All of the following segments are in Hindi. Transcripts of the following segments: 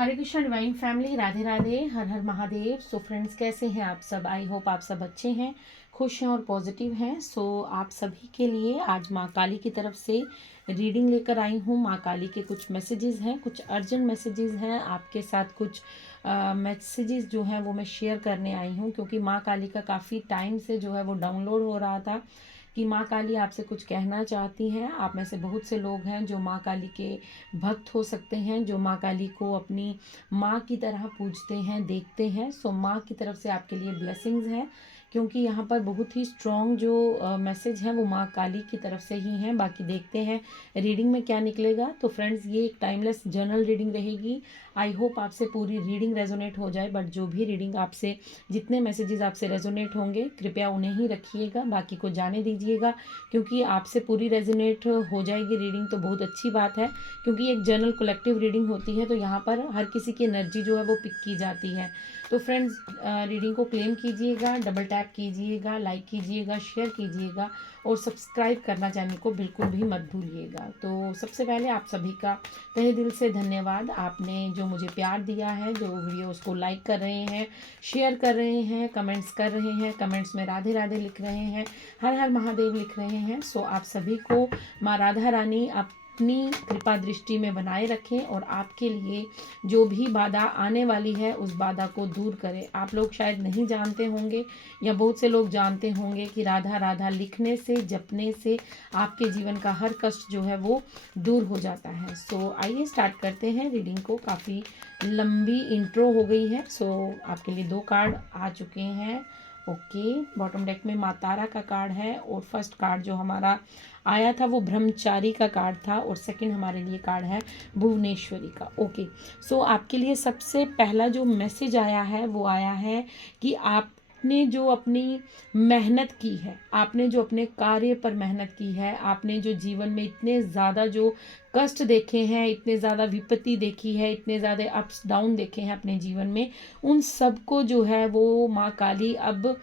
हरे कृष्ण डिवाइन फैमिली, राधे राधे, हर हर महादेव। सो फ्रेंड्स, कैसे हैं आप सब? आई होप आप सब अच्छे हैं, खुश हैं और पॉजिटिव हैं। सो आप सभी के लिए आज माँ काली की तरफ से रीडिंग लेकर आई हूँ। माँ काली के कुछ मैसेजेस हैं, कुछ अर्जेंट मैसेजेस हैं आपके साथ। कुछ मैसेजेस जो हैं वो मैं शेयर करने आई हूँ, क्योंकि माँ काली का काफ़ी टाइम से जो है वो डाउनलोड हो रहा था कि माँ काली आपसे कुछ कहना चाहती हैं। आप में से बहुत से लोग हैं जो माँ काली के भक्त हो सकते हैं, जो माँ काली को अपनी माँ की तरह पूजते हैं, देखते हैं। सो माँ की तरफ से आपके लिए ब्लेसिंग्स हैं, क्योंकि यहाँ पर बहुत ही स्ट्रॉन्ग जो मैसेज है वो माँ काली की तरफ से ही हैं। बाकी देखते हैं रीडिंग में क्या निकलेगा। तो फ्रेंड्स, ये एक टाइमलेस जर्नल रीडिंग रहेगी। आई होप आपसे पूरी रीडिंग रेजोनेट हो जाए, बट जो भी रीडिंग आपसे, जितने मैसेजेस आपसे रेजोनेट होंगे, कृपया उन्हें ही रखिएगा, बाकी को जाने दीजिएगा। क्योंकि आपसे पूरी रेजोनेट हो जाएगी रीडिंग तो बहुत अच्छी बात है, क्योंकि एक जनरल कलेक्टिव रीडिंग होती है, तो यहाँ पर हर किसी की एनर्जी जो है वो पिक की जाती है। तो फ्रेंड्स, रीडिंग को क्लेम कीजिएगा, डबल टैप कीजिएगा, लाइक कीजिएगा, शेयर कीजिएगा और सब्सक्राइब करना चैनल को बिल्कुल भी मत भूलिएगा। तो सबसे पहले आप सभी का तहे दिल से धन्यवाद। आपने जो मुझे प्यार दिया है, जो वीडियोस को लाइक कर रहे हैं, शेयर कर रहे हैं, कमेंट्स कर रहे हैं, कमेंट्स में राधे राधे लिख रहे हैं, हर हर महादेव लिख रहे हैं। सो आप सभी को माँ राधा रानी अपनी कृपा दृष्टि में बनाए रखें और आपके लिए जो भी बाधा आने वाली है उस बाधा को दूर करें। आप लोग शायद नहीं जानते होंगे, या बहुत से लोग जानते होंगे कि राधा राधा लिखने से, जपने से आपके जीवन का हर कष्ट जो है वो दूर हो जाता है। सो आइए स्टार्ट करते हैं रीडिंग को। काफ़ी लंबी इंट्रो हो गई है। सो आपके लिए 2 कार्ड आ चुके हैं। ओके, बॉटम डेक में माँ तारा का कार्ड है और फर्स्ट कार्ड जो हमारा आया था वो ब्रह्मचारी का कार्ड था, और सेकंड हमारे लिए कार्ड है भुवनेश्वरी का। ओके, सो आपके लिए सबसे पहला जो मैसेज आया है वो आया है कि आपने जो अपनी मेहनत की है, आपने जो अपने कार्य पर मेहनत की है, आपने जो जीवन में इतने ज़्यादा जो कष्ट देखे हैं, इतने ज़्यादा विपत्ति देखी है, इतने ज़्यादा अप्स डाउन देखे हैं अपने जीवन में, उन सब को जो है वो माँ काली अब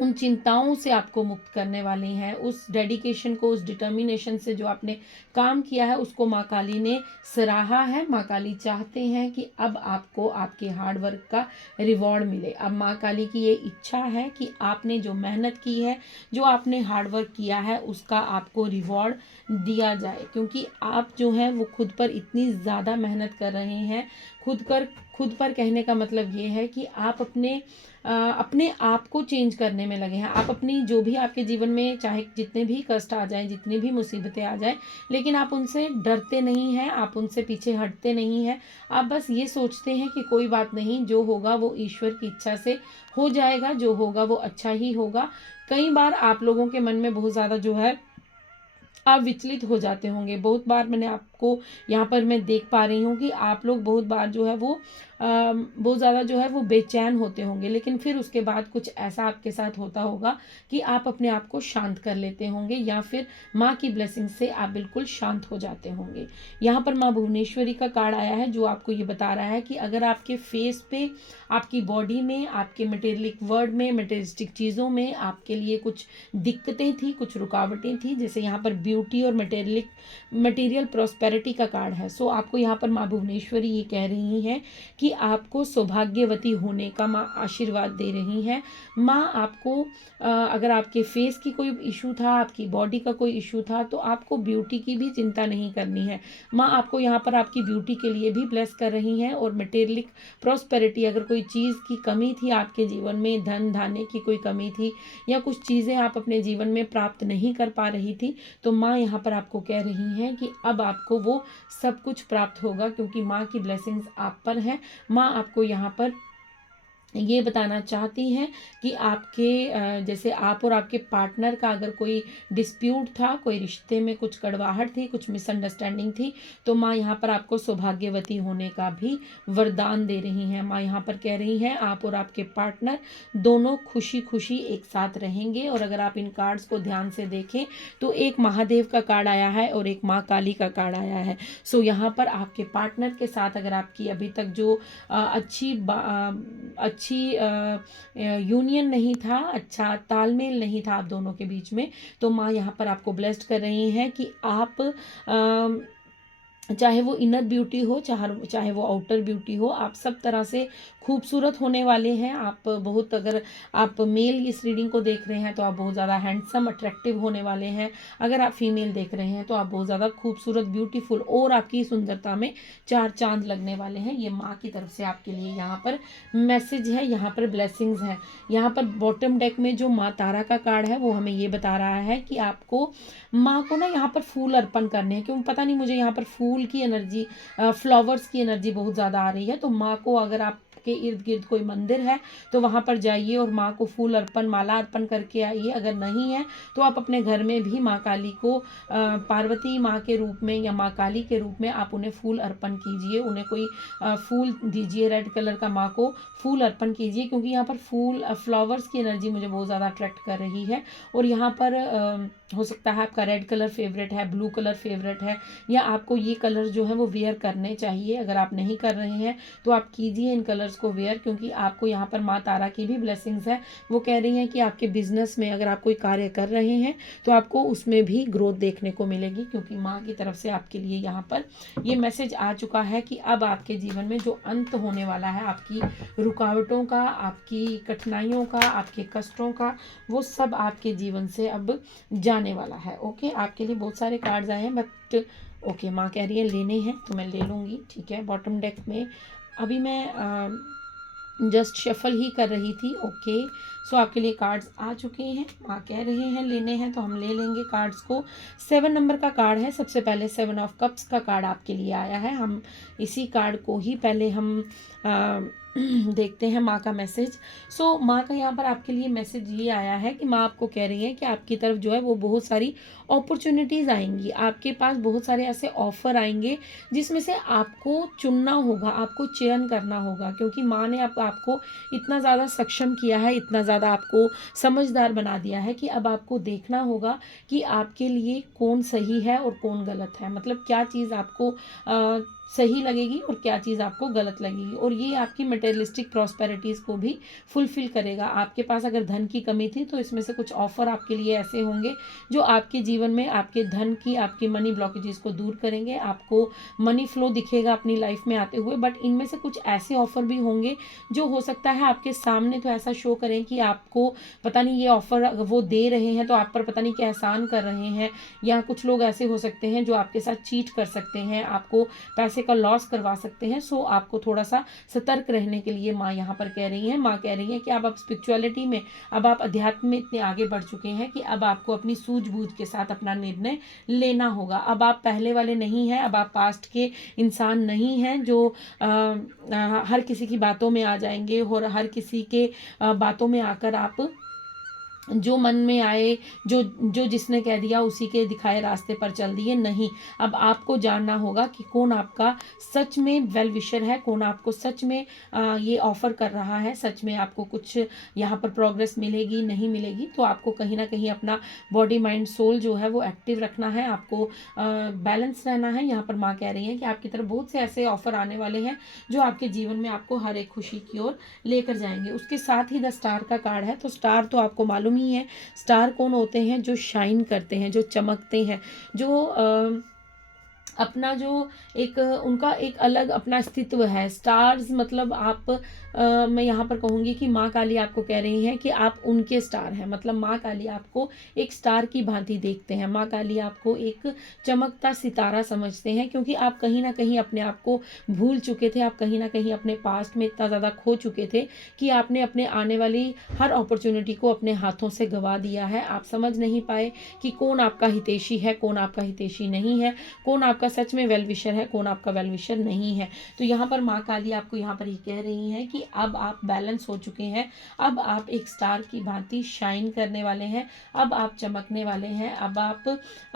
उन चिंताओं से आपको मुक्त करने वाली हैं। उस डेडिकेशन को, उस डिटर्मिनेशन से जो आपने काम किया है उसको माँ काली ने सराहा है। माँ काली चाहते हैं कि अब आपको आपके हार्ड वर्क का रिवॉर्ड मिले। अब माँ काली की ये इच्छा है कि आपने जो मेहनत की है, जो आपने हार्ड वर्क किया है, उसका आपको रिवॉर्ड दिया जाए। क्योंकि आप जो हैं वो खुद पर इतनी ज़्यादा मेहनत कर रहे हैं। खुद पर कहने का मतलब ये है कि आप अपने आप को चेंज करने में लगे हैं। आप अपनी जो भी आपके जीवन में, चाहे जितने भी कष्ट आ जाएं, जितनी भी मुसीबतें आ जाएं, लेकिन आप उनसे डरते नहीं हैं, आप उनसे पीछे हटते नहीं हैं। आप बस ये सोचते हैं कि कोई बात नहीं, जो होगा वो ईश्वर की इच्छा से हो जाएगा, जो होगा वो अच्छा ही होगा। कई बार आप लोगों के मन में बहुत ज़्यादा जो है आप विचलित हो जाते होंगे। बहुत बार मैंने आपको यहाँ पर मैं देख पा रही हूँ कि आप लोग बहुत बार जो है वो बहुत ज़्यादा जो है वो बेचैन होते होंगे, लेकिन फिर उसके बाद कुछ ऐसा आपके साथ होता होगा कि आप अपने आप को शांत कर लेते होंगे, या फिर माँ की ब्लेसिंग से आप बिल्कुल शांत हो जाते होंगे। यहाँ पर माँ भुवनेश्वरी का कार्ड आया है, जो आपको ये बता रहा है कि अगर आपके फेस पे, आपकी बॉडी में, आपके मटेरियलिक वर्ल्ड में, मटेरियलिस्टिक चीज़ों में आपके लिए कुछ दिक्कतें थी, कुछ रुकावटें थी, जैसे यहाँ पर ब्यूटी और मटेरियल प्रॉस्पेरिटी का कार्ड है। सो आपको यहाँ पर माँ भुवनेश्वरी ये कह रही हैं कि आपको सौभाग्यवती होने का माँ आशीर्वाद दे रही हैं। माँ आपको अगर आपके फेस की कोई इशू था, आपकी बॉडी का कोई इशू था, तो आपको ब्यूटी की भी चिंता नहीं करनी है। माँ आपको यहाँ पर आपकी ब्यूटी के लिए भी ब्लेस कर रही हैं। और मटेरियलिक प्रॉस्पेरिटी, अगर कोई चीज़ की कमी थी आपके जीवन में, धन धान्य की कोई कमी थी, या कुछ चीज़ें आप अपने जीवन में प्राप्त नहीं कर पा रही थी, तो माँ यहाँ पर आपको कह रही हैं कि अब आपको वो सब कुछ प्राप्त होगा, क्योंकि माँ की ब्लेसिंग्स आप पर हैं। माँ आपको यहाँ पर ये बताना चाहती हैं कि आपके जैसे आप और आपके पार्टनर का अगर कोई डिस्प्यूट था, कोई रिश्ते में कुछ कड़वाहट थी, कुछ मिसअंडरस्टैंडिंग थी, तो माँ यहाँ पर आपको सौभाग्यवती होने का भी वरदान दे रही हैं। माँ यहाँ पर कह रही हैं आप और आपके पार्टनर दोनों खुशी खुशी एक साथ रहेंगे। और अगर आप इन कार्ड्स को ध्यान से देखें तो एक महादेव का कार्ड आया है और एक माँ काली का कार्ड आया है। सो यहाँ पर आपके पार्टनर के साथ अगर आपकी अभी तक जो अच्छी यूनियन नहीं था, अच्छा तालमेल नहीं था आप दोनों के बीच में, तो माँ यहाँ पर आपको ब्लेस्ड कर रही हैं कि आप चाहे वो इनर ब्यूटी हो, चाहे वो आउटर ब्यूटी हो, आप सब तरह से खूबसूरत होने वाले हैं। आप बहुत, अगर आप मेल इस रीडिंग को देख रहे हैं तो आप बहुत ज़्यादा हैंडसम अट्रैक्टिव होने वाले हैं। अगर आप फीमेल देख रहे हैं तो आप बहुत ज़्यादा खूबसूरत, ब्यूटीफुल और आपकी सुंदरता में चार चांद लगने वाले हैं। ये माँ की तरफ से आपके लिए यहाँ पर मैसेज है, यहाँ पर ब्लेसिंग्स हैं। यहाँ पर बॉटम डेक में जो माँ तारा का कार्ड है वो हमें ये बता रहा है कि आपको माँ को ना यहाँ पर फूल अर्पण करने हैं। क्यों पता नहीं, मुझे यहाँ पर फूल की एनर्जी, फ्लावर्स की एनर्जी बहुत ज़्यादा आ रही है। तो माँ को, अगर आपके इर्द गिर्द कोई मंदिर है तो वहाँ पर जाइए और माँ को फूल अर्पण, माला अर्पण करके आइए। अगर नहीं है तो आप अपने घर में भी माँ काली को पार्वती माँ के रूप में या माँ काली के रूप में आप उन्हें फूल अर्पण कीजिए। उन्हें कोई फूल दीजिए, रेड कलर का माँ को फूल अर्पण कीजिए। क्योंकि यहाँ पर फूल, फ्लावर्स की एनर्जी मुझे बहुत ज़्यादा अट्रैक्ट कर रही है। और यहाँ पर हो सकता है आपका रेड कलर फेवरेट है, ब्लू कलर फेवरेट है, या आपको ये कलर जो है वो वेयर करने चाहिए। अगर आप नहीं कर रहे हैं तो आप कीजिए इन कलर्स को वेयर, क्योंकि आपको यहाँ पर माँ तारा की भी ब्लेसिंग्स है। वो कह रही हैं कि आपके बिजनेस में अगर आप कोई कार्य कर रहे हैं तो आपको उसमें भी ग्रोथ देखने को मिलेगी। क्योंकि माँ की तरफ से आपके लिए यहाँ पर ये मैसेज आ चुका है कि अब आपके जीवन में जो अंत होने वाला है, आपकी रुकावटों का, आपकी कठिनाइयों का, आपके कष्टों का, वो सब आपके जीवन से अब जाने वाला है। ओके, आपके लिए बहुत सारे कार्ड्स आए हैं, बट ओके, माँ कह रही है लेने हैं तो मैं ले लूँगी। ठीक है, बॉटम डेक में अभी मैं जस्ट शफल ही कर रही थी। ओके, सो आपके लिए कार्ड्स आ चुके हैं। माँ कह रहे हैं लेने हैं तो हम ले लेंगे कार्ड्स को। 7 नंबर का कार्ड है। सबसे पहले 7 ऑफ कप्स का कार्ड आपके लिए आया है। हम इसी कार्ड को ही पहले हम देखते हैं माँ का मैसेज। सो माँ का यहाँ पर आपके लिए मैसेज ये आया है कि माँ आपको कह रही है कि आपकी तरफ जो है वो बहुत सारी अपॉर्चुनिटीज़ आएंगी। आपके पास बहुत सारे ऐसे ऑफ़र आएंगे जिसमें से आपको चुनना होगा, आपको चयन करना होगा। क्योंकि माँ ने आपको इतना ज़्यादा सक्षम किया है, इतना ज़्यादा आपको समझदार बना दिया है कि अब आपको देखना होगा कि आपके लिए कौन सही है और कौन गलत है। मतलब क्या चीज़ आपको सही लगेगी और क्या चीज़ आपको गलत लगेगी। और ये आपकी मटेरियलिस्टिक प्रॉस्पेरिटीज़ को भी फुलफ़िल करेगा। आपके पास अगर धन की कमी थी तो इसमें से कुछ ऑफ़र आपके लिए ऐसे होंगे जो आपके जीवन में आपके धन की, आपकी मनी ब्लॉकेजेस को दूर करेंगे। आपको मनी फ्लो दिखेगा अपनी लाइफ में आते हुए। बट इनमें से कुछ ऐसे ऑफ़र भी होंगे जो हो सकता है आपके सामने तो ऐसा शो करें कि आपको पता नहीं ये ऑफ़र वो दे रहे हैं तो आप पर पता नहीं क्या एहसान कर रहे हैं। या कुछ लोग ऐसे हो सकते हैं जो आपके साथ चीट कर सकते हैं, आपको पैसे का लॉस करवा सकते हैं। सो आपको थोड़ा सा सतर्क रहने के लिए माँ यहाँ पर कह रही हैं। माँ कह रही है कि अब आप स्पिरिचुअलिटी में, अब आप अध्यात्म में इतने आगे बढ़ चुके हैं कि अब आपको अपनी सूझबूझ के साथ अपना निर्णय लेना होगा। अब आप पहले वाले नहीं हैं, अब आप पास्ट के इंसान नहीं हैं जो हर किसी की बातों में आ जाएंगे और हर किसी के बातों में आकर आप जो मन में आए, जो जो जिसने कह दिया उसी के दिखाए रास्ते पर चल दिए। नहीं, अब आपको जानना होगा कि कौन आपका सच में वेल विशर है, कौन आपको सच में ये ऑफ़र कर रहा है। सच में आपको कुछ यहाँ पर प्रोग्रेस मिलेगी, नहीं मिलेगी। तो आपको कहीं ना कहीं अपना बॉडी, माइंड, सोल जो है वो एक्टिव रखना है, आपको बैलेंस रहना है। यहाँ पर माँ कह रही है कि आपकी तरफ बहुत से ऐसे ऑफ़र आने वाले हैं जो आपके जीवन में आपको हर एक खुशी की ओर लेकर जाएंगे। उसके साथ ही 10 स्टार का कार्ड है। तो स्टार तो आपको मालूम ही है, स्टार कौन होते हैं? जो शाइन करते हैं, जो चमकते हैं, जो अपना जो एक उनका एक अलग अपना अस्तित्व है। स्टार्स मतलब आप मैं यहाँ पर कहूँगी कि माँ काली आपको कह रही हैं कि आप उनके स्टार हैं। मतलब माँ काली आपको एक स्टार की भांति देखते हैं। माँ काली आपको एक चमकता सितारा समझते हैं। क्योंकि आप कहीं ना कहीं अपने आप को भूल चुके थे, आप कहीं ना कहीं अपने पास्ट में इतना ज़्यादा खो चुके थे कि आपने अपने आने वाली हर अपॉर्चुनिटी को अपने हाथों से गंवा दिया है। आप समझ नहीं पाए कि कौन आपका हितैषी है, कौन आपका हितैषी नहीं है, कौन आपका सच में वेल विशर है, कौन आपका वेल विशर नहीं है। तो यहाँ पर माँ काली आपको यहाँ पर ये कह रही हैं कि अब आप बैलेंस हो चुके हैं, अब आप एक स्टार की भांति शाइन करने वाले हैं, अब आप चमकने वाले हैं, अब आप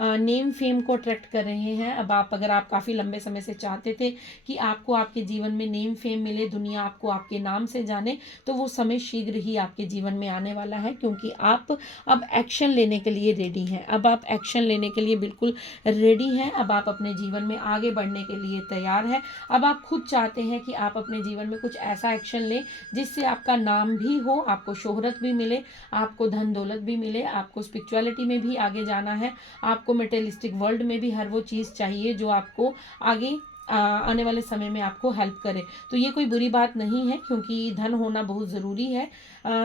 नेम फेम को अट्रैक्ट कर रहे हैं। अब आप, अगर आप काफ़ी लंबे समय से चाहते थे कि आपको आपके जीवन में नेम फेम मिले, दुनिया आपको आपके नाम से जाने, तो वो समय शीघ्र ही आपके जीवन में आने वाला है। क्योंकि आप अब एक्शन लेने के लिए रेडी हैं, अब आप एक्शन लेने के लिए बिल्कुल रेडी हैं। अब आप अपने जीवन में आगे बढ़ने के लिए तैयार है। अब आप खुद चाहते हैं कि आप अपने जीवन में कुछ ऐसा एक्शन लें जिससे आपका नाम भी हो, आपको शोहरत भी मिले, आपको धन दौलत भी मिले, आपको स्पिरिचुअलिटी में भी आगे जाना है, आपको मटेरियलिस्टिक वर्ल्ड में भी हर वो चीज़ चाहिए जो आपको आगे आने वाले समय में आपको हेल्प करे। तो ये कोई बुरी बात नहीं है, क्योंकि धन होना बहुत ज़रूरी है।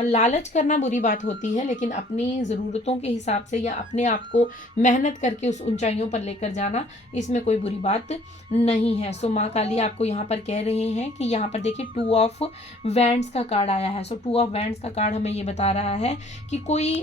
लालच करना बुरी बात होती है, लेकिन अपनी ज़रूरतों के हिसाब से या अपने आप को मेहनत करके उस ऊंचाइयों पर लेकर जाना, इसमें कोई बुरी बात नहीं है। सो माँ काली आपको यहाँ पर कह रहे हैं कि यहाँ पर देखिए 2 ऑफ वैंड्स का कार्ड आया है। सो 2 ऑफ वैंड्स का कार्ड हमें ये बता रहा है कि कोई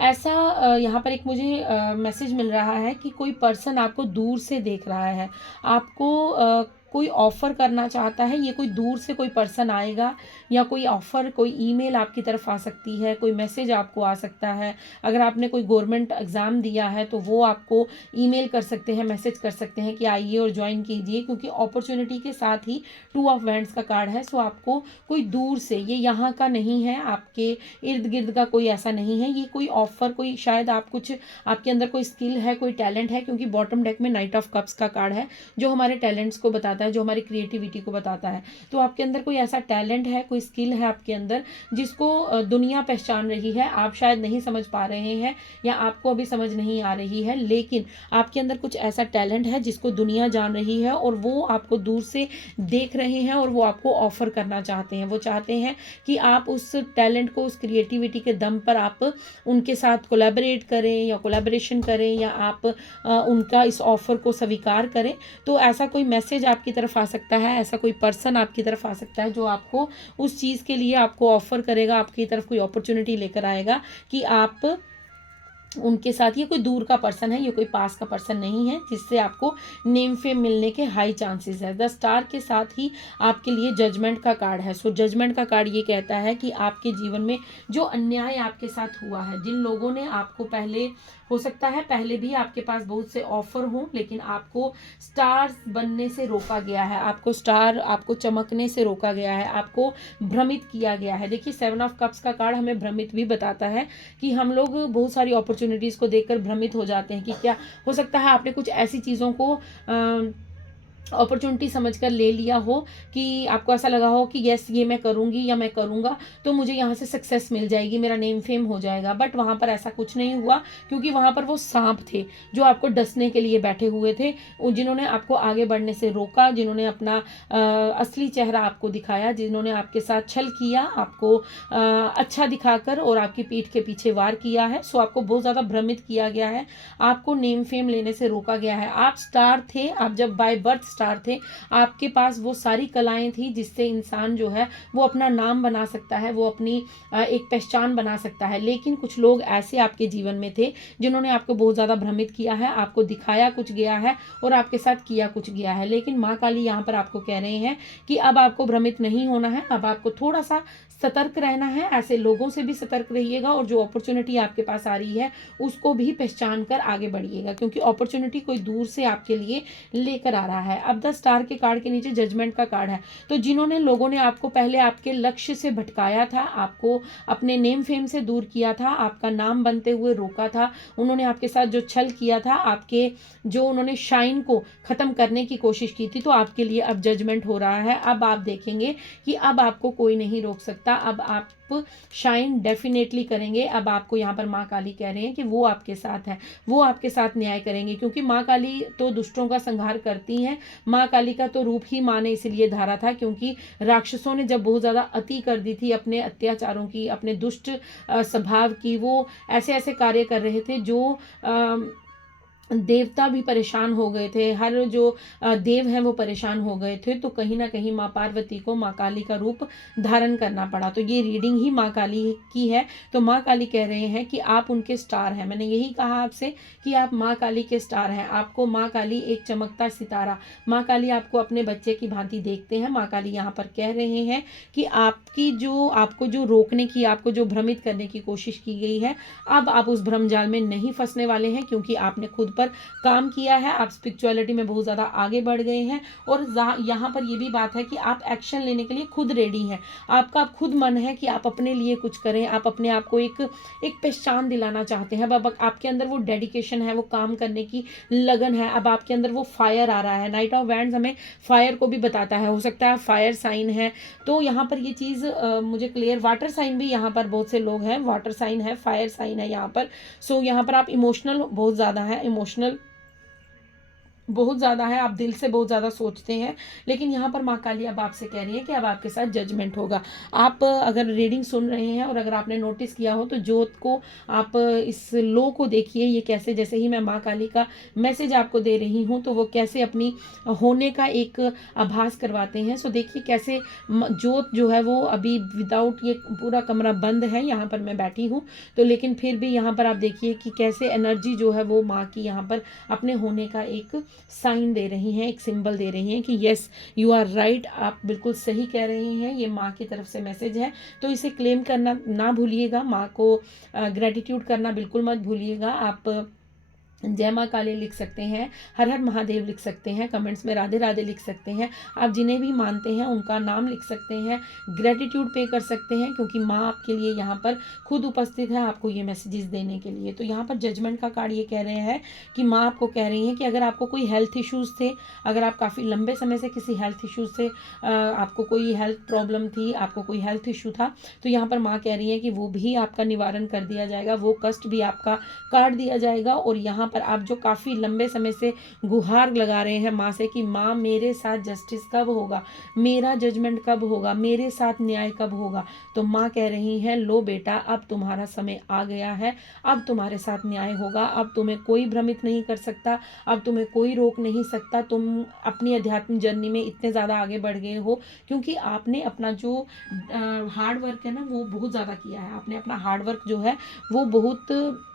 ऐसा यहाँ पर एक मुझे मैसेज मिल रहा है कि कोई पर्सन आपको दूर से देख रहा है, आपको कोई ऑफ़र करना चाहता है। ये कोई दूर से कोई पर्सन आएगा, या कोई ऑफ़र, कोई ईमेल आपकी तरफ आ सकती है, कोई मैसेज आपको आ सकता है। अगर आपने कोई गवर्नमेंट एग्ज़ाम दिया है तो वो आपको ईमेल कर सकते हैं, मैसेज कर सकते हैं कि आइए और ज्वाइन कीजिए, क्योंकि अपॉर्चुनिटी के साथ ही 2 ऑफ वैंड्स का कार्ड है। सो आपको कोई दूर से, ये यहाँ का नहीं है, आपके इर्द गिर्द का कोई ऐसा नहीं है, ये कोई ऑफ़र, कोई शायद आप कुछ, आपके अंदर कोई स्किल है, कोई टैलेंट है, क्योंकि बॉटम डेक में नाइट ऑफ कप्स का कार्ड है जो हमारे टैलेंट्स को बताता है, जो हमारी क्रिएटिविटी को बताता है। तो आपके अंदर कोई ऐसा टैलेंट है, कोई स्किल है आपके अंदर जिसको दुनिया पहचान रही है। आप शायद नहीं समझ पा रहे हैं या आपको अभी समझ नहीं आ रही है, लेकिन आपके अंदर कुछ ऐसा टैलेंट है जिसको दुनिया जान रही है, और वो आपको दूर से देख रहे हैं और वो आपको ऑफर करना चाहते हैं। वो चाहते हैं कि आप उस टैलेंट को, उस क्रिएटिविटी के दम पर आप उनके साथ कोलैबोरेट करें या कोलैबोरेशन करें, या आप उनका इस ऑफर को स्वीकार करें। तो ऐसा कोई मैसेज आपकी तरफ आ सकता है, ऐसा कोई पर्सन आपकी तरफ आ सकता है जो आपको उस चीज़ के लिए आपको ऑफर करेगा, आपकी तरफ कोई अपॉर्चुनिटी लेकर आएगा कि आप उनके साथ। ये कोई दूर का पर्सन है, ये कोई पास का पर्सन नहीं है, जिससे आपको नेम फेम मिलने के हाई चांसेस है। 10 स्टार के साथ ही आपके लिए जजमेंट का कार्ड है। सो जजमेंट का कार्ड ये कहता है कि आपके जीवन में जो अन्याय आपके साथ हुआ है, जिन लोगों ने आपको पहले, हो सकता है पहले भी आपके पास बहुत से ऑफर हों, लेकिन आपको स्टार्स बनने से रोका गया है, आपको स्टार, आपको चमकने से रोका गया है, आपको भ्रमित किया गया है। देखिए 7 ऑफ कप्स का कार्ड हमें भ्रमित भी बताता है कि हम लोग बहुत सारी अपॉर्चुनिटीज़ को देखकर भ्रमित हो जाते हैं कि क्या हो सकता है आपने कुछ ऐसी चीज़ों को अपॉर्चुनिटी समझकर ले लिया हो कि आपको ऐसा लगा हो कि यस ये मैं करूँगी या मैं करूँगा तो मुझे यहाँ से सक्सेस मिल जाएगी, मेरा नेम फेम हो जाएगा। बट वहाँ पर ऐसा कुछ नहीं हुआ, क्योंकि वहाँ पर वो सांप थे जो आपको डसने के लिए बैठे हुए थे, जिन्होंने आपको आगे बढ़ने से रोका, जिन्होंने अपना असली चेहरा आपको दिखाया, जिन्होंने आपके साथ छल किया, आपको अच्छा दिखाकर और आपकी पीठ के पीछे वार किया है। सो आपको बहुत ज़्यादा भ्रमित किया गया है, आपको नेम फेम लेने से रोका गया है। आप स्टार थे, आप जब बाय बर्थ स्टार थे, आपके पास वो सारी कलाएं थी जिससे इंसान जो है वो अपना नाम बना सकता है, वो अपनी एक पहचान बना सकता है। लेकिन कुछ लोग ऐसे आपके जीवन में थे जिन्होंने आपको बहुत ज़्यादा भ्रमित किया है, आपको दिखाया कुछ गया है और आपके साथ किया कुछ गया है। लेकिन माँ काली यहाँ पर आपको कह रहे हैं कि अब आपको भ्रमित नहीं होना है, अब आपको थोड़ा सा सतर्क रहना है। ऐसे लोगों से भी सतर्क रहिएगा और जो अपॉर्चुनिटी आपके पास आ रही है उसको भी पहचान कर आगे बढ़िएगा, क्योंकि अपॉर्चुनिटी कोई दूर से आपके लिए लेकर आ रहा है। अब 10 स्टार के कार्ड के नीचे जजमेंट का कार्ड है। तो जिन्होंने लोगों ने आपको पहले आपके लक्ष्य से भटकाया था, आपको अपने नेम फेम से दूर किया था, आपका नाम बनते हुए रोका था, उन्होंने आपके साथ जो छल किया था, आपके जो उन्होंने शाइन को ख़त्म करने की कोशिश की थी, तो आपके लिए अब जजमेंट हो रहा है। अब आप देखेंगे कि अब आपको कोई नहीं रोक सकता, अब आप शाइन डेफिनेटली करेंगे। अब आपको यहाँ पर माँ काली कह रहे हैं कि वो आपके साथ है, वो आपके साथ न्याय करेंगे, क्योंकि माँ काली तो दुष्टों का संहार करती हैं। माँ काली का तो रूप ही माँ ने इसलिए धारा था क्योंकि राक्षसों ने जब बहुत ज़्यादा अति कर दी थी अपने अत्याचारों की, अपने दुष्ट स्वभाव की, वो ऐसे ऐसे कार्य कर रहे थे जो देवता भी परेशान हो गए थे, हर जो देव हैं वो परेशान हो गए थे। तो कहीं ना कहीं माँ पार्वती को माँ काली का रूप धारण करना पड़ा। तो ये रीडिंग ही माँ काली की है। तो माँ काली कह रहे हैं कि आप उनके स्टार हैं। मैंने यही कहा आपसे कि आप माँ काली के स्टार हैं। आपको माँ काली एक चमकता सितारा, माँ काली आपको अपने बच्चे की भांति देखते हैं। माँ काली यहाँ पर कह रहे हैं कि आपको जो रोकने की, आपको जो भ्रमित करने की कोशिश की गई है, अब आप उस भ्रमजाल में नहीं फंसने वाले हैं, क्योंकि आपने खुद ऊपर काम किया है, आप स्पिरिचुअलिटी में बहुत ज़्यादा आगे बढ़ गए हैं। और यहाँ पर ये भी बात है कि आप एक्शन लेने के लिए खुद रेडी हैं। आपका खुद मन है कि आप अपने लिए कुछ करें, आप अपने आप को एक पहचान दिलाना चाहते हैं। अब आपके अंदर वो डेडिकेशन है, वो काम करने की लगन है, अब आपके अंदर वो फायर आ रहा है। नाइट ऑफ वैंड्स हमें फायर को भी बताता है, हो सकता है फायर साइन है। तो यहाँ पर ये चीज़ मुझे क्लियर, वाटर साइन भी यहाँ पर बहुत से लोग हैं, वाटर साइन है, फायर साइन है यहाँ पर। सो यहाँ पर आप इमोशनल बहुत ज़्यादा है, इमोशनल बहुत ज़्यादा है, आप दिल से बहुत ज़्यादा सोचते हैं। लेकिन यहाँ पर माँ काली अब आपसे कह रही है कि अब आपके साथ जजमेंट होगा। आप अगर रीडिंग सुन रहे हैं और अगर आपने नोटिस किया हो तो जोत को आप इस लो को देखिए, ये कैसे, जैसे ही मैं माँ काली का मैसेज आपको दे रही हूँ तो वो कैसे अपनी होने का एक आभास करवाते हैं। सो देखिए कैसे जोत जो है वो अभी विदाउट, ये पूरा कमरा बंद है, यहाँ पर मैं बैठी हूँ तो, लेकिन फिर भी यहाँ पर आप देखिए कि कैसे एनर्जी जो है वो माँ की यहाँ पर अपने होने का एक साइन दे रही हैं, एक सिंबल दे रही हैं कि यस यू आर राइट, आप बिल्कुल सही कह रही हैं। ये माँ की तरफ से मैसेज है, तो इसे क्लेम करना ना भूलिएगा, माँ को ग्रेटिट्यूड करना बिल्कुल मत भूलिएगा। आप जय माँ काली लिख सकते हैं, हर हर महादेव लिख सकते हैं, कमेंट्स में राधे राधे लिख सकते हैं, आप जिन्हें भी मानते हैं उनका नाम लिख सकते हैं, ग्रेटिट्यूड पे कर सकते हैं, क्योंकि माँ आपके लिए यहाँ पर खुद उपस्थित है आपको ये मैसेजेस देने के लिए। तो यहाँ पर जजमेंट का कार्ड ये कह रहे हैं कि माँ आपको कह रही है कि अगर आपको कोई हेल्थ इश्यूज़ थे, अगर आप काफ़ी लंबे समय से किसी हेल्थ इश्यूज़ से आपको कोई हेल्थ प्रॉब्लम थी, आपको कोई हेल्थ इशू था, तो यहाँ पर माँ कह रही है कि वो भी आपका निवारण कर दिया जाएगा, वो कष्ट भी आपका काट दिया जाएगा। और यहाँ पर आप जो काफ़ी लंबे समय से गुहार लगा रहे हैं माँ से कि माँ मेरे साथ जस्टिस कब होगा, मेरा जजमेंट कब होगा, मेरे साथ न्याय कब होगा, तो माँ कह रही हैं लो बेटा अब तुम्हारा समय आ गया है, अब तुम्हारे साथ न्याय होगा, अब तुम्हें कोई भ्रमित नहीं कर सकता, अब तुम्हें कोई रोक नहीं सकता। तुम अपनी आध्यात्मिक जर्नी में इतने ज़्यादा आगे बढ़ गए हो क्योंकि आपने अपना जो हार्ड वर्क है ना वो बहुत ज़्यादा किया है, आपने अपना हार्ड वर्क जो है वो बहुत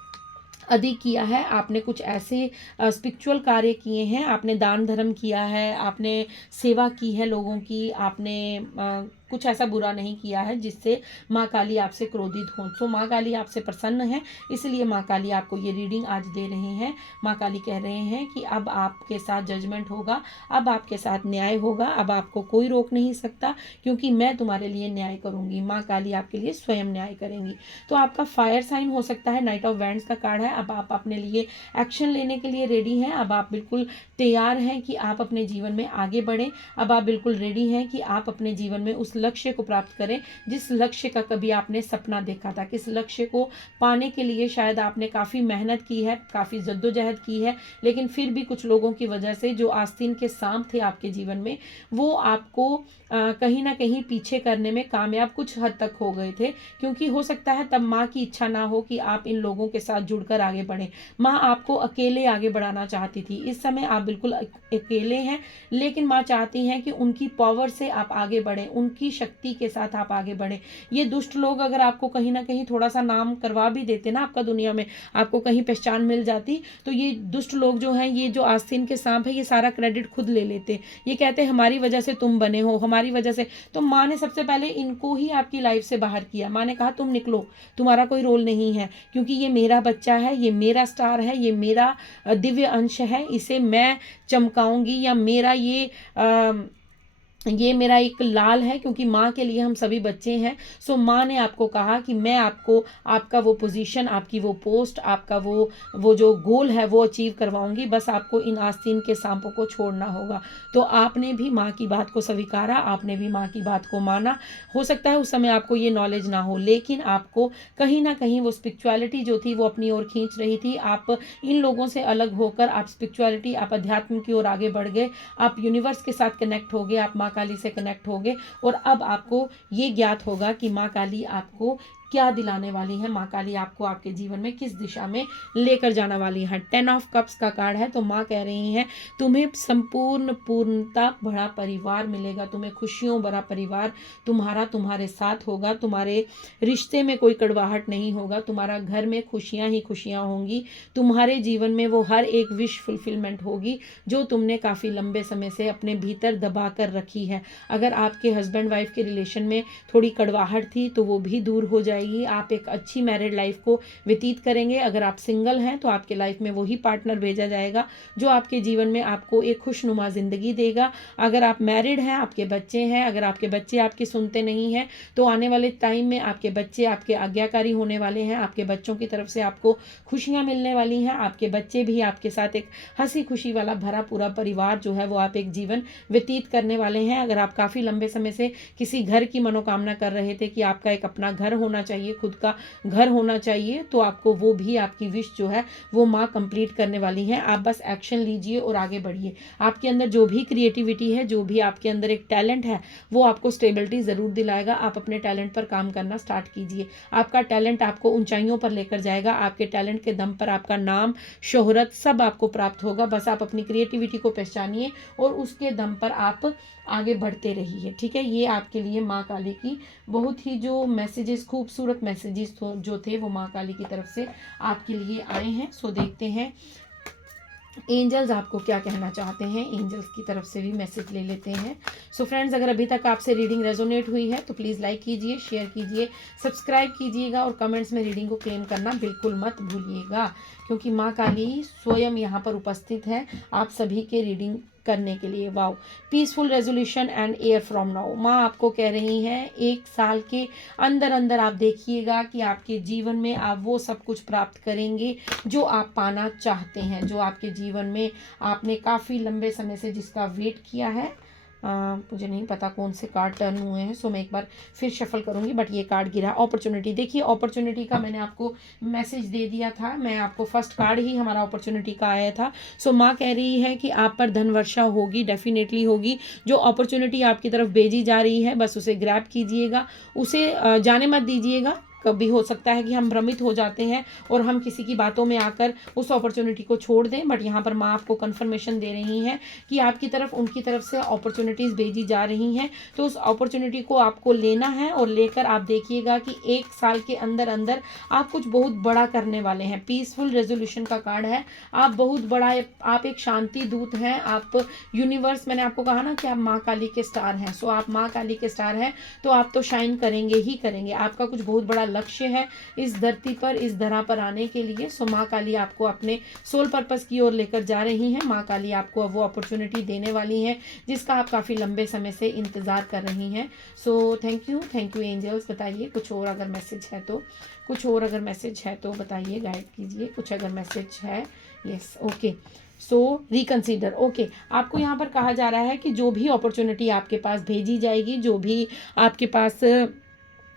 अधिक किया है। आपने कुछ ऐसे स्पिरिचुअल कार्य किए हैं, आपने दान धर्म किया है, आपने सेवा की है लोगों की, आपने कुछ ऐसा बुरा नहीं किया है जिससे माँ काली आपसे क्रोधित हो। तो माँ काली आपसे प्रसन्न है, इसलिए माँ काली आपको ये रीडिंग आज दे रहे हैं। माँ काली कह रहे हैं कि अब आपके साथ जजमेंट होगा, अब आपके साथ न्याय होगा, अब आपको कोई रोक नहीं सकता क्योंकि मैं तुम्हारे लिए न्याय करूँगी, माँ काली आपके लिए स्वयं न्याय करेंगी। तो आपका फायर साइन हो सकता है, नाइट ऑफ वैंड्स का कार्ड है। अब आप अपने लिए एक्शन लेने के लिए रेडी हैं, अब आप बिल्कुल तैयार हैं कि आप अपने जीवन में आगे बढ़ें, अब आप बिल्कुल रेडी हैं कि आप अपने जीवन में उस लक्ष्य को प्राप्त करें जिस लक्ष्य का कभी आपने सपना देखा था, किस लक्ष्य को पाने के लिए शायद आपने काफ़ी मेहनत की है, काफ़ी जद्दोजहद की है, लेकिन फिर भी कुछ लोगों की वजह से जो आस्तीन के सांप थे आपके जीवन में वो आपको कहीं ना कहीं पीछे करने में कामयाब कुछ हद तक हो गए थे, क्योंकि हो सकता है तब माँ की इच्छा ना हो कि आप इन लोगों के साथ जुड़कर आगे बढ़ें। माँ आपको अकेले आगे बढ़ाना चाहती थी, इस समय आप बिल्कुल अकेले हैं, लेकिन माँ चाहती हैं कि उनकी पावर से आप आगे बढ़ें, उनकी शक्ति के साथ आप आगे बढ़ें। ये दुष्ट लोग अगर आपको कहीं ना कहीं थोड़ा सा नाम करवा भी देते ना आपका दुनिया में, आपको कहीं पहचान मिल जाती, तो ये दुष्ट लोग जो हैं, ये जो आस्तीन के सांप है, ये सारा क्रेडिट खुद ले लेते, ये कहते हमारी वजह से तुम बने हो, हमारी वजह से। तो माँ ने सबसे पहले इनको ही आपकी लाइफ से बाहर किया। माँ ने कहा तुम निकलो, तुम्हारा कोई रोल नहीं है, क्योंकि ये मेरा बच्चा है, ये मेरा स्टार है, ये मेरा दिव्य अंश है, इसे मैं चमकाऊंगी, या मेरा ये मेरा एक लाल है, क्योंकि माँ के लिए हम सभी बच्चे हैं। सो माँ ने आपको कहा कि मैं आपको आपका वो पोजीशन, आपकी वो पोस्ट, आपका वो जो गोल है वो अचीव करवाऊंगी, बस आपको इन आस्तीन के सांपों को छोड़ना होगा। तो आपने भी माँ की बात को स्वीकारा, आपने भी माँ की बात को माना। हो सकता है उस समय आपको ये नॉलेज ना हो, लेकिन आपको कहीं ना कहीं वो स्पिरिचुअलिटी जो थी वो अपनी ओर खींच रही थी। आप इन लोगों से अलग होकर आप स्पिरिचुअलिटी, आप अध्यात्म की ओर आगे बढ़ गए, आप यूनिवर्स के साथ कनेक्ट हो गए, आप माँ काली से कनेक्ट हो गए, और अब आपको ये ज्ञात होगा कि माँ काली आपको क्या दिलाने वाली है, माँ काली आपको आपके जीवन में किस दिशा में लेकर जाने वाली है। 10 ऑफ कप्स का कार्ड है, तो माँ कह रही हैं तुम्हें संपूर्ण पूर्णता भरा परिवार मिलेगा, तुम्हें खुशियों भरा परिवार तुम्हारे साथ होगा, तुम्हारे रिश्ते में कोई कड़वाहट नहीं होगा, तुम्हारा घर में खुशियाँ ही खुशियाँ होंगी, तुम्हारे जीवन में वो हर एक विश फुलफिलमेंट होगी जो तुमने काफ़ी लंबे समय से अपने भीतर दबा कर रखी है। अगर आपके हस्बैंड वाइफ के रिलेशन में थोड़ी कड़वाहट थी तो वो भी दूर हो जाएगी, जाएगी, आप एक अच्छी मैरिड लाइफ को व्यतीत करेंगे। अगर आप सिंगल हैं तो आपके लाइफ में वही पार्टनर भेजा जाएगा जो आपके जीवन में आपको एक खुशनुमा ज़िंदगी देगा। अगर आप मैरिड हैं, आपके बच्चे हैं, अगर आपके बच्चे आपकी सुनते नहीं हैं तो आने वाले टाइम में आपके बच्चे आपके आज्ञाकारी होने वाले हैं। आपके बच्चों की तरफ से आपको खुशियाँ मिलने वाली हैं। आपके बच्चे भी आपके साथ एक हंसी खुशी वाला भरा पूरा परिवार जो है वो आप एक जीवन व्यतीत करने वाले हैं। अगर आप काफ़ी लंबे समय से किसी घर की मनोकामना कर रहे थे कि आपका एक अपना घर होना चाहिए, खुद का घर होना चाहिए, तो आपको वो भी आपकी विश जो है वो माँ कंप्लीट करने वाली हैं। आप बस एक्शन लीजिए और आगे बढ़िए। आपके अंदर जो भी क्रिएटिविटी है, जो भी आपके अंदर एक टैलेंट है, वो आपको स्टेबिलिटी ज़रूर दिलाएगा। आप अपने टैलेंट पर काम करना स्टार्ट कीजिए। आपका टैलेंट आपको ऊंचाइयों पर लेकर जाएगा। आपके टैलेंट के दम पर आपका नाम, शोहरत सब आपको प्राप्त होगा। बस आप अपनी क्रिएटिविटी को पहचानिए और उसके दम पर आप आगे बढ़ते रहिए। ठीक है, ये आपके लिए माँ काली की बहुत ही जो मैसेजेस, खूबसूरत मैसेजेस जो थे वो माँ काली की तरफ से आपके लिए आए हैं। सो देखते हैं एंजल्स आपको क्या कहना चाहते हैं। एंजल्स की तरफ से भी मैसेज ले लेते हैं। सो फ्रेंड्स, अगर अभी तक आपसे रीडिंग रेजोनेट हुई है तो प्लीज़ लाइक कीजिए, शेयर कीजिए, सब्सक्राइब कीजिएगा और कमेंट्स में रीडिंग को क्लेम करना बिल्कुल मत भूलिएगा, क्योंकि माँ काली स्वयं यहाँ पर उपस्थित है आप सभी के रीडिंग करने के लिए। Wow, peaceful resolution and air from now. माँ आपको कह रही हैं 1 साल के अंदर अंदर आप देखिएगा कि आपके जीवन में आप वो सब कुछ प्राप्त करेंगे जो आप पाना चाहते हैं, जो आपके जीवन में आपने काफ़ी लंबे समय से जिसका वेट किया है। मुझे नहीं पता कौन से कार्ड टर्न हुए हैं, सो मैं एक बार फिर शफल करूंगी, बट ये कार्ड गिरा अपॉर्चुनिटी। देखिए, अपॉर्चुनिटी का मैंने आपको मैसेज दे दिया था, मैं आपको फर्स्ट कार्ड ही हमारा अपॉर्चुनिटी का आया था। सो माँ कह रही है कि आप पर धन वर्षा होगी, डेफिनेटली होगी। जो अपॉर्चुनिटी आपकी तरफ भेजी जा रही है बस उसे ग्रैब कीजिएगा, उसे जाने मत दीजिएगा। कभी हो सकता है कि हम भ्रमित हो जाते हैं और हम किसी की बातों में आकर उस अपॉर्चुनिटी को छोड़ दें, बट यहाँ पर माँ आपको कंफर्मेशन दे रही हैं कि आपकी तरफ, उनकी तरफ से अपॉर्चुनिटीज़ भेजी जा रही हैं। तो उस अपॉर्चुनिटी को आपको लेना है और लेकर आप देखिएगा कि 1 साल के अंदर अंदर आप कुछ बहुत बड़ा करने वाले हैं। पीसफुल रेजोल्यूशन का कार्ड है। आप बहुत बड़ा, आप एक शांति दूत हैं। आप यूनिवर्स, मैंने आपको कहा ना कि आप माँ काली के स्टार हैं। सो आप माँ काली के स्टार हैं तो आप तो शाइन करेंगे ही करेंगे। आपका कुछ बहुत बड़ा लक्ष्य है इस धरती पर, इस धरा पर आने के लिए। सो माँ काली आपको अपने सोल पर्पस की ओर लेकर जा रही हैं। माँ काली आपको वो अपॉर्चुनिटी देने वाली हैं जिसका आप काफ़ी लंबे समय से इंतज़ार कर रही हैं। So thank you angels. बताइए कुछ और अगर मैसेज है तो, कुछ और अगर मैसेज है तो बताइए, गाइड कीजिए कुछ अगर मैसेज है। Yes, okay. So reconsider, okay. आपको यहाँ पर कहा जा रहा है कि जो भी अपॉर्चुनिटी आपके पास भेजी जाएगी, जो भी आपके पास,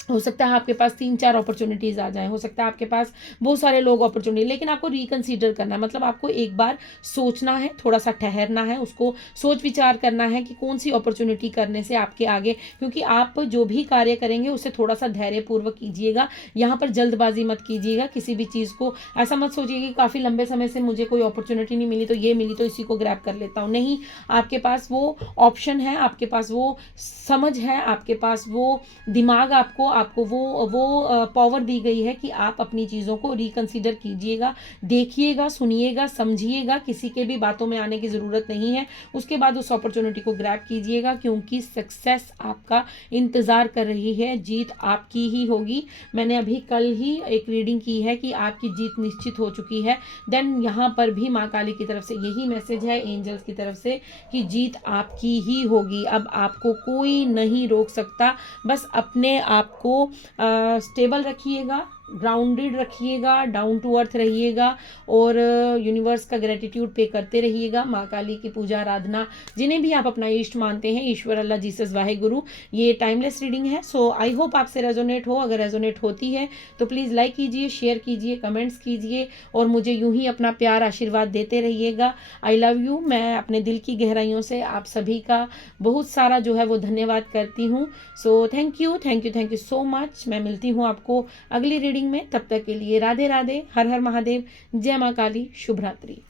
हो सकता है आपके पास 3-4 अपॉर्चुनिटीज़ आ जाएं, हो सकता है आपके पास बहुत सारे लोग अपॉर्चुनिटी, लेकिन आपको रिकंसीडर करना है। मतलब आपको एक बार सोचना है, थोड़ा सा ठहरना है, उसको सोच विचार करना है कि कौन सी अपॉर्चुनिटी करने से आपके आगे, क्योंकि आप जो भी कार्य करेंगे उसे थोड़ा सा धैर्यपूर्वक कीजिएगा। यहाँ पर जल्दबाजी मत कीजिएगा किसी भी चीज़ को। ऐसा मत सोचिए कि काफ़ी लंबे समय से मुझे कोई अपॉर्चुनिटी नहीं मिली तो ये मिली तो इसी को ग्रैब कर लेता हूँ। नहीं, आपके पास वो ऑप्शन है, आपके पास वो समझ है, आपके पास वो दिमाग, आपको वो पावर दी गई है कि आप अपनी चीज़ों को रिकंसीडर कीजिएगा, देखिएगा, सुनिएगा, समझिएगा। किसी के भी बातों में आने की ज़रूरत नहीं है। उसके बाद उस अपॉर्चुनिटी को ग्रैब कीजिएगा, क्योंकि सक्सेस आपका इंतज़ार कर रही है। जीत आपकी ही होगी। मैंने अभी कल ही एक रीडिंग की है कि आपकी जीत निश्चित हो चुकी है। देन यहाँ पर भी माँ काली की तरफ से यही मैसेज है, एंजल्स की तरफ से, कि जीत आपकी ही होगी। अब आपको कोई नहीं रोक सकता। बस अपने आप को स्टेबल रखिएगा, ग्राउंडेड रखिएगा, डाउन टू अर्थ रहिएगा और यूनिवर्स का ग्रेटिट्यूड पे करते रहिएगा। माँ काली की पूजा आराधना, जिन्हें भी आप अपना इष्ट मानते हैं, ईश्वर, अल्लाह, जीसस, वाहे गुरु, ये टाइमलेस रीडिंग है। सो आई होप आपसे रेजोनेट हो। अगर रेजोनेट होती है तो प्लीज़ लाइक कीजिए, शेयर कीजिए, कमेंट्स कीजिए और मुझे यूं ही अपना प्यार, आशीर्वाद देते रहिएगा। I love you. मैं अपने दिल की गहराइयों से आप सभी का बहुत सारा जो है वो धन्यवाद करती हूँ। सो थैंक यू सो मच। मैं मिलती हूँ आपको अगली रीडिंग में। तब तक के लिए राधे राधे, हर हर महादेव, जय माँ काली, शुभ रात्रि।